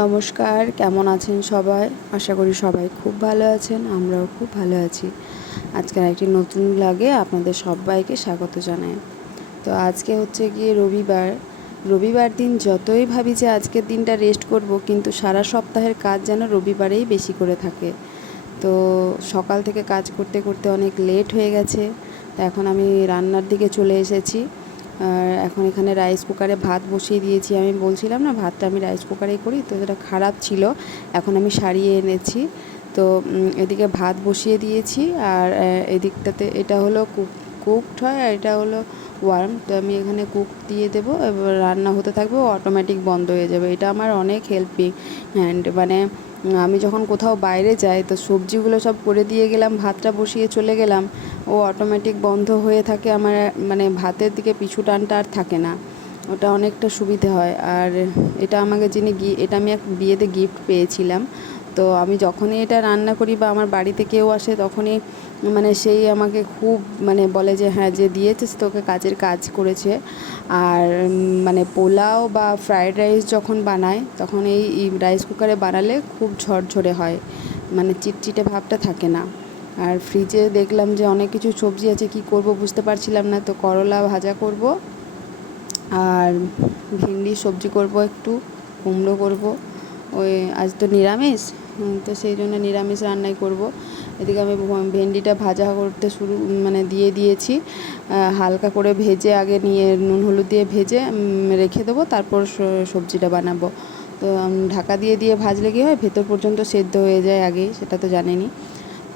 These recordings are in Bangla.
নমস্কার, কেমন আছেন সবাই? আশা করি সবাই খুব ভালো আছেন। আমরাও খুব ভালো আছি। আজকের একটি নতুন ব্লগে আপনাদের সবাইকে স্বাগত জানাই। তো আজকে হচ্ছে গিয়ে রবিবার দিন যতই ভাবি যে আজকের দিনটা রেস্ট করব, কিন্তু সারা সপ্তাহের কাজ যেন রবিবারেই বেশি করে থাকে। তো সকাল থেকে কাজ করতে করতে অনেক লেট হয়ে গেছে। তো এখন আমি রান্নার দিকে চলে এসেছি। আর এখন এখানে রাইস কুকারে ভাত বসিয়ে দিয়েছি। আমি বলছিলাম না ভাতটা আমি রাইস কুকারেই করি, তো যেটা খারাপ ছিল এখন আমি সারিয়ে এনেছি। তো এদিকে ভাত বসিয়ে দিয়েছি, আর এদিকটাতে এটা হলো কুকড হয় আর এটা হলো ওয়ার্ম। তো আমি এখানে কুক দিয়ে দেবো, এবার রান্না হতে থাকবে, ও অটোমেটিক বন্ধ হয়ে যাবে। এটা আমার অনেক হেল্পিং হ্যান্ড। মানে আমি যখন কোথাও বাইরে যাই তো সবজিগুলো সব করে দিয়ে গেলাম, ভাতটা বসিয়ে চলে গেলাম, ও অটোমেটিক বন্ধ হয়ে থাকে। আমার মানে ভাতের দিকে পিছু টানটা আর থাকে না, ওটা অনেকটা সুবিধে হয়। আর এটা আমাকে এটা আমি এক বিয়েতে গিফট পেয়েছিলাম। তো আমি যখনই এটা রান্না করি বা আমার বাড়িতে কেউ আসে তখনই মানে সেই আমাকে খুব মানে বলে যে হ্যাঁ, যে দিয়েছিস তোকে কাজের কাজ করেছে। আর মানে পোলাও বা ফ্রায়েড রাইস যখন বানায় তখন এই রাইস কুকারে বানালে খুব ঝরঝরে হয়, মানে চিটচিটে ভাবটা থাকে না। আর ফ্রিজে দেখলাম যে অনেক কিছু সবজি আছে, কি করব বুঝতে পারছিলাম না। তো করলা ভাজা করব, আর ভেন্ডি সবজি করব, একটু কুমড়ো করব। ওই আজ তো নিরামিষ, তো সেই জন্য নিরামিষ রান্নাই করব। এদিকে আমি ভেন্ডিটা ভাজা করতে মানে দিয়ে দিয়েছি। হালকা করে ভেজে আগে নিয়ে নুন হলুদ দিয়ে ভেজে রেখে দেবো, তারপর সবজিটা বানাবো। তো ঢাকা দিয়ে দিয়ে ভাজলে কী হয়, ভেতর পর্যন্ত সেদ্ধ হয়ে যায় আগেই, সেটা তো জানেনই।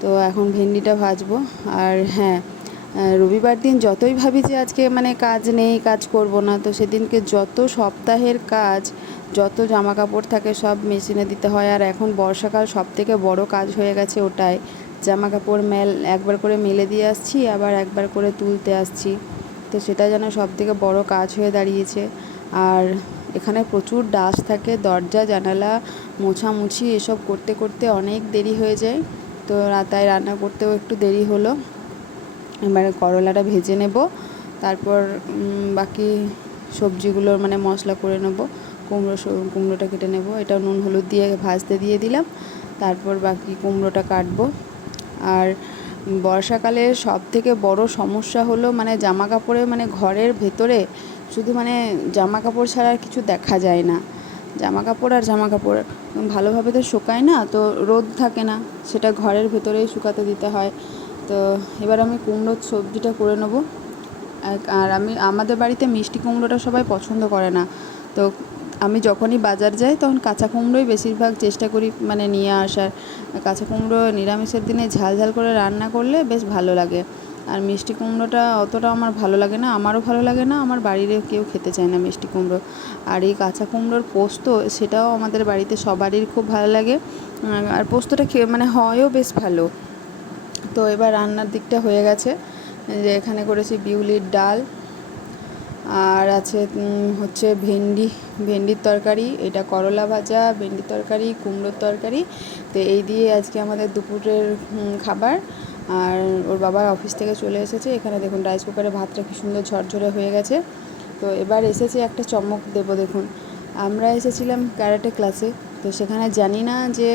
তো এখন ভেন্ডিটা ভাজবো। আর হ্যাঁ, রবিবার দিন যতই ভাবি যে আজকে মানে কাজ নেই, কাজ করব না, তো সেদিনকে যত সপ্তাহের কাজ, যত জামা কাপড় থাকে সব মেশিনে দিতে হয়। আর এখন বর্ষাকাল, সবথেকে বড় কাজ হয়ে গেছে ওটাই। জামা কাপড় একবার করে মেলে দিয়ে আসছি, আবার একবার করে তুলতে আসছি। তো সেটা যেন সবথেকে বড় কাজ হয়ে দাঁড়িয়েছে। আর এখানে প্রচুর ডাস্ট থাকে, দরজা জানালা মোছামুছি এসব করতে করতে অনেক দেরি হয়ে যায়। তো তাই রান্না করতেও একটু দেরি হলো। এবারে করলাটা ভেজে নেব, তারপর বাকি সবজিগুলোর মানে মশলা করে নেব। কুমড়োটা কেটে নেব, এটা নুন হলুদ দিয়ে ভাজতে দিয়ে দিলাম, তারপর বাকি কুমড়োটা কাটবো। আর বর্ষাকালের সবথেকে বড় সমস্যা হলো মানে জামা কাপড়ে, মানে ঘরের ভেতরে শুধু মানে জামা কাপড় ছাড়া আর কিছু দেখা যায় না। জামা কাপড় আর জামা কাপড় ভালোভাবে তো শুকায় না, তো রোদ থাকে না, সেটা ঘরের ভেতরেই শুকাতে দিতে হয়। তো এবার আমি কুমড়োর সবজিটা করে নেব। আর আমাদের বাড়িতে মিষ্টি কুমড়োটা সবাই পছন্দ করে না। তো আমি যখনই বাজার যাই তখন কাঁচা কুমড়োই বেশিরভাগ চেষ্টা করি মানে নিয়ে আসার। কাঁচা কুমড়ো নিরামিষের দিনে ঝাল ঝাল করে রান্না করলে বেশ ভালো লাগে। আর মিষ্টি কুমড়োটা অতটা আমার ভালো লাগে না, আমারও ভালো লাগে না, আমার বাড়ির কেউ খেতে চায় না মিষ্টি কুমড়ো। আর এই কাঁচা কুমড়োর পোস্ত, সেটাও আমাদের বাড়িতে সবারই খুব ভালো লাগে। আর পোস্তটা মানে হয়ও বেশ ভালো। তো এবার রান্নার দিকটা হয়ে গেছে, যে এখানে করেছি বিউলির ডাল, আর আছে হচ্ছে ভেন্ডির তরকারি, এটা করলা ভাজা, ভেন্ডির তরকারি, কুমড়োর তরকারি। তো এই দিয়ে আজকে আমাদের দুপুরের খাবার। আর ওর বাবা অফিস থেকে চলে এসেছে। এখানে দেখুন রাইস কুকারে ভাতটা কি সুন্দর ঝরঝরে হয়ে গেছে। তো এবার এসেছি একটা চমক দেবো। দেখুন, আমরা এসেছিলাম ক্যারাটে ক্লাসে, তো সেখানে জানি না যে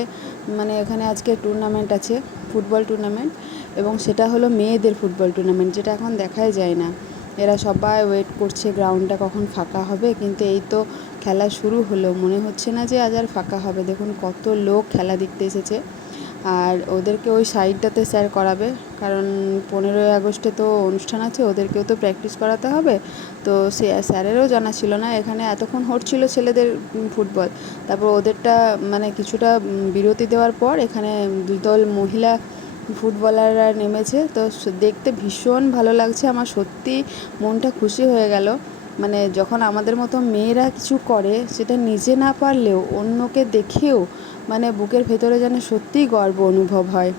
মানে এখানে আজকে টুর্নামেন্ট আছে, ফুটবল টুর্নামেন্ট, এবং সেটা হলো মেয়েদের ফুটবল টুর্নামেন্ট, যেটা এখন দেখাই যায় না। এরা সবাই ওয়েট করছে গ্রাউন্ডটা কখন ফাঁকা হবে, কিন্তু এই তো খেলা শুরু হলো, মনে হচ্ছে না যে আজ আর ফাঁকা হবে। দেখুন কত লোক খেলা দেখতে এসেছে। আর ওদেরকে ওই সাইডটাতে স্যার করাবে, কারণ 15ই আগস্টে তো অনুষ্ঠান আছে, ওদেরকেও তো প্র্যাকটিস করাতে হবে। তো স্যারেরও জানা ছিল না, এখানে এতক্ষণ হচ্ছিল ছেলেদের ফুটবল, তারপর ওদেরটা মানে কিছুটা বিরতি দেওয়ার পর এখানে দুদল মহিলা ফুটবলাররা নেমেছে। তো দেখতে ভীষণ ভালো লাগছে, আমার সত্যি মনটা খুশি হয়ে গেল। মানে যখন আমাদের মতো মেয়েরা কিছু করে, সেটা নিজে না পারলেও অন্যকে দেখেও মানে বুকের ভেতরে যেন সত্যিই গর্ব অনুভব হয়।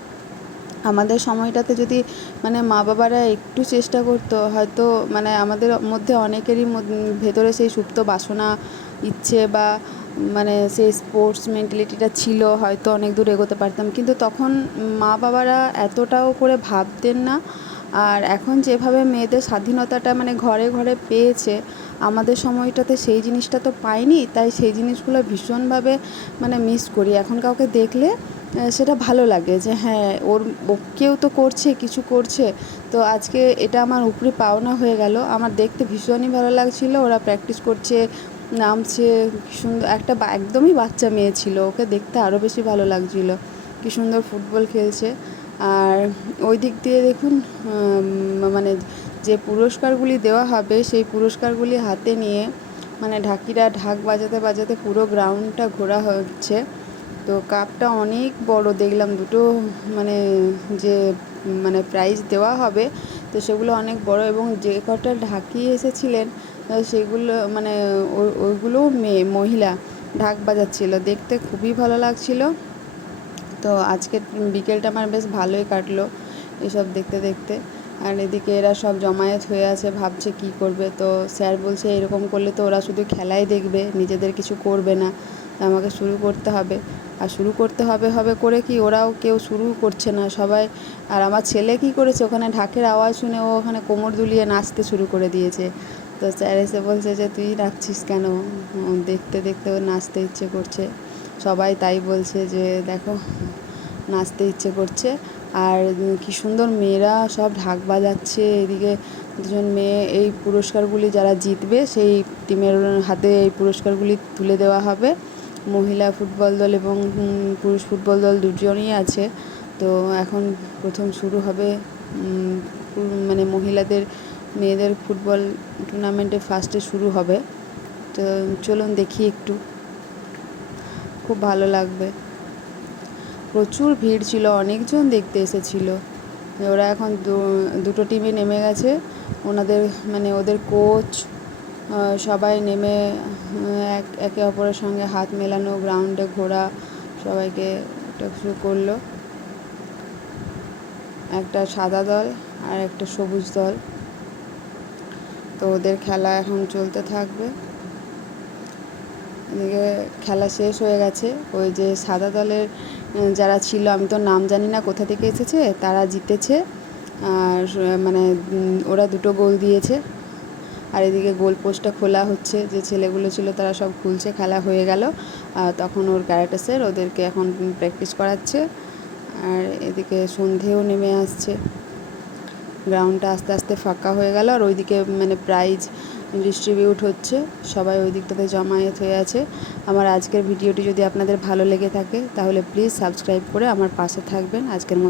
আমাদের সময়টাতে যদি মানে মা বাবারা একটু চেষ্টা করতো, হয়তো মানে আমাদের মধ্যে অনেকেরই ভেতরে সেই সুপ্ত বাসনা, ইচ্ছে বা মানে সেই স্পোর্টস মেন্টালিটিটা ছিল, হয়তো অনেক দূর এগোতে পারতাম। কিন্তু তখন মা বাবারা এতটাও করে ভাবতেন না। আর এখন যেভাবে মেয়েদের স্বাধীনতাটা মানে ঘরে ঘরে পেয়েছে, আমাদের সময়টাতে সেই জিনিসটা তো পাইনি, তাই সেই জিনিসগুলো ভীষণভাবে মানে মিস করি। এখন কাউকে দেখলে সেটা ভালো লাগে যে হ্যাঁ ও কেউ তো করছে, কিছু করছে। তো আজকে এটা আমার উপরি পাওনা হয়ে গেল। আমার দেখতে ভীষণই ভালো লাগছিলো, ওরা প্র্যাকটিস করছে, নামছে, কী সুন্দর একটা একদমই বাচ্চা মেয়ে ছিল, ওকে দেখতে আরও বেশি ভালো লাগছিলো, কী সুন্দর ফুটবল খেলছে। আর ওই দিক দিয়ে দেখুন মানে যে পুরস্কারগুলি দেওয়া হবে সেই পুরস্কারগুলি হাতে নিয়ে মানে ঢাকিরা ঢাক বাজাতে বাজাতে পুরো গ্রাউন্ডটা ঘোরা হচ্ছে। তো কাপটা অনেক বড় দেখলাম, দুটো মানে যে মানে প্রাইজ দেওয়া হবে তো সেগুলো অনেক বড়, এবং যে কটা ঢাকি এসেছিলেন সেগুলো মানে ওইগুলোও মহিলা ঢাক বাজাচ্ছিলো, দেখতে খুবই ভালো লাগছিলো। তো আজকে বিকেলটা আমার বেশ ভালোই কাটলো এসব দেখতে দেখতে। আর এদিকে এরা সব জমায়েত হয়ে আছে, ভাবছে কি করবে। তো স্যার বলছে এরকম করলে তো ওরা শুধু খেলাই দেখবে, নিজেদের কিছু করবে না, আমাকে শুরু করতে হবে। আর শুরু করতে হবে হবে করে কি ওরাও কেউ শুরু করছে না সবাই। আর আমার ছেলে কি করেছে, ওখানে ঢাকের আওয়াজ শুনে ও ওখানে কোমর দুলিয়ে নাচতে শুরু করে দিয়েছে। তো স্যার এসে বলছে যে তুই নাচছিস কেন, দেখতে দেখতে ওর নাচতে ইচ্ছে করছে। সবাই তাই বলছে যে দেখো নাচতে ইচ্ছে করছে। আর কি সুন্দর মেয়েরা সব ঢাক বাজাচ্ছে, এদিকে দুজন মেয়ে এই পুরস্কারগুলি যারা জিতবে সেই টিমের হাতে এই পুরস্কারগুলি তুলে দেওয়া হবে। মহিলা ফুটবল দল এবং পুরুষ ফুটবল দল দুজনই আছে। তো এখন প্রথম শুরু হবে মানে মেয়েদের ফুটবল টুর্নামেন্টে ফার্স্টে শুরু হবে। তো চলুন দেখি একটু, খুব ভালো লাগবে। প্রচুর ভিড় ছিল, অনেকজন দেখতে এসেছিলো। ওরা এখন দুটো টিমে নেমে গেছে, ওনাদের মানে ওদের কোচ সবাই নেমে একে অপরের সঙ্গে হাত মেলানো, গ্রাউন্ডে ঘোরা, সবাইকে এটা শুরু করলো। একটা সাদা দল আর একটা সবুজ দল। তো ওদের খেলা এখন চলতে থাকবে। এদিকে খেলা শেষ হয়ে গেছে, ওই যে সাদা দলের যারা ছিল, আমি তো নাম জানি না কোথা থেকে এসেছে, তারা জিতেছে। আর মানে ওরা 2টো গোল দিয়েছে। আর এদিকে গোল পোস্টটা খোলা হচ্ছে, যে ছেলেগুলো ছিল তারা সব খুলছে, খেলা হয়ে গেল। তখন ওর ক্যারাটে স্যার ওদেরকে এখন প্র্যাকটিস করাচ্ছে। আর এদিকে সন্ধেও নেমে আসছে, গ্রাউন্ডটা আস্তে আস্তে ফাঁকা হয়ে গেল। আর ওইদিকে মানে প্রাইজ ডিস্ট্রিবিউট হচ্ছে, সবাই ওই দিকটাতে জমায়েত হয়ে আছে। আমার আজকের ভিডিওটি যদি আপনাদের ভালো লেগে থাকে তাহলে প্লিজ সাবস্ক্রাইব করে আমার পাশে থাকবেন। আজকের মতো